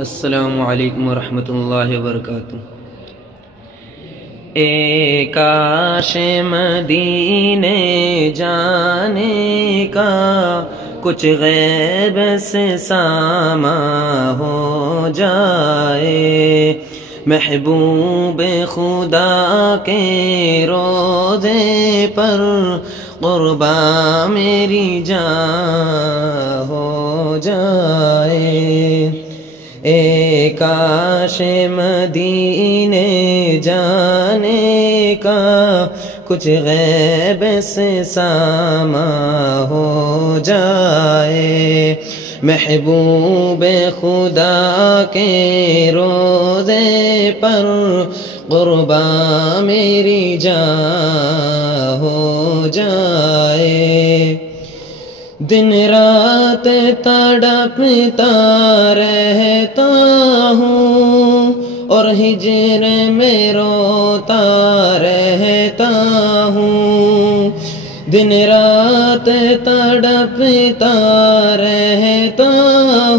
السلام علیکم ورحمۃ اللہ وبرکاتہ۔ اے کاش مدینے جانے کا کچھ غیب سے ساماں ہو جائے، محبوب خدا کے روضے پر قربان میری جان ہو جائے۔ اے کاش مدینے جانے کا کچھ غیب سے ساماں ہو جائے، محبوب خدا کے روضے پر قربان میری جان ہو جائے۔ دن رات تڑپتا رہتا ہوں اور ہجر میں روتا رہتا ہوں، دن رات تڑپتا رہتا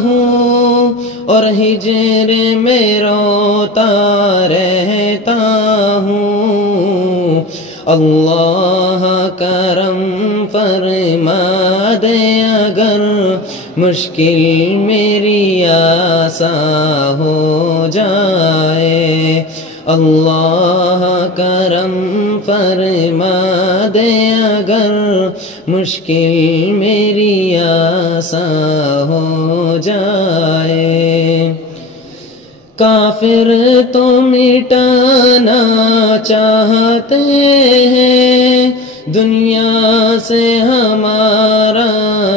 ہوں اور ہجر میں روتا رہتا ہوں۔ اللہ کرم فرما دے اگر مشکل میری آسان ہو جائے، اللہ کرم فرما دے اگر مشکل میری آسان ہو جائے۔ کافر تو مٹانا چاہتے ہیں دنیا سے ہمارا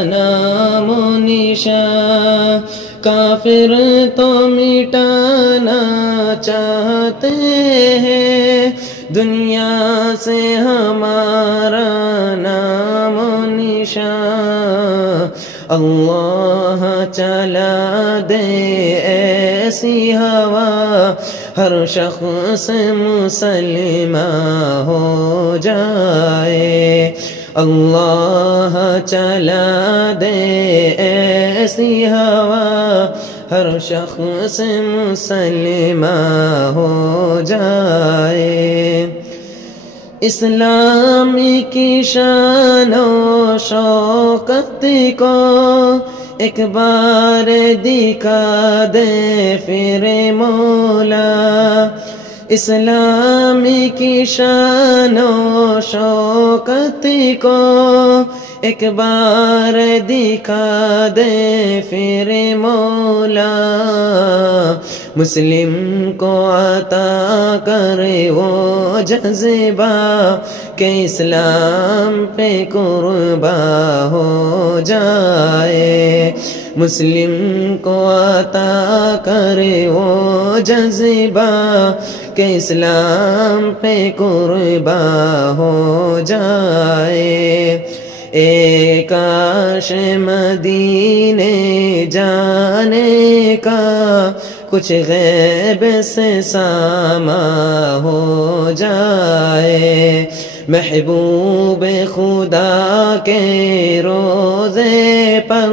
نام و نشان، کافر تو مٹانا چاہتے ہیں دنیا سے ہمارا نام و نشان۔ اللہ چلا دے ایسی ہوا ہر شخص مسلمان ہو جائے، اللہ چلا دے ایسی ہوا ہر شخص مسلمان ہو جائے۔ اسلام کی شان و شوکت کو ایک بار دکھا دے پھر مولا، اسلام کی شان و شوکت کو ایک بار دکھا دے پھر مولا، مسلم کو عطا کرے وہ جذبہ کہ اسلام پہ قربان ہو جائے، مسلم کو عطا کرے وہ جذبہ کہ اسلام پہ قربان ہو جائے۔ اے کاش مدینے جانے کا کچھ غیب سے ساماں ہو جائے، محبوب خدا کے روضے پر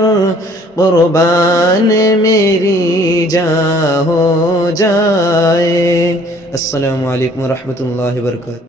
قربان میری جان ہو جائے۔ السلام علیکم ورحمۃ اللہ وبرکاتہ۔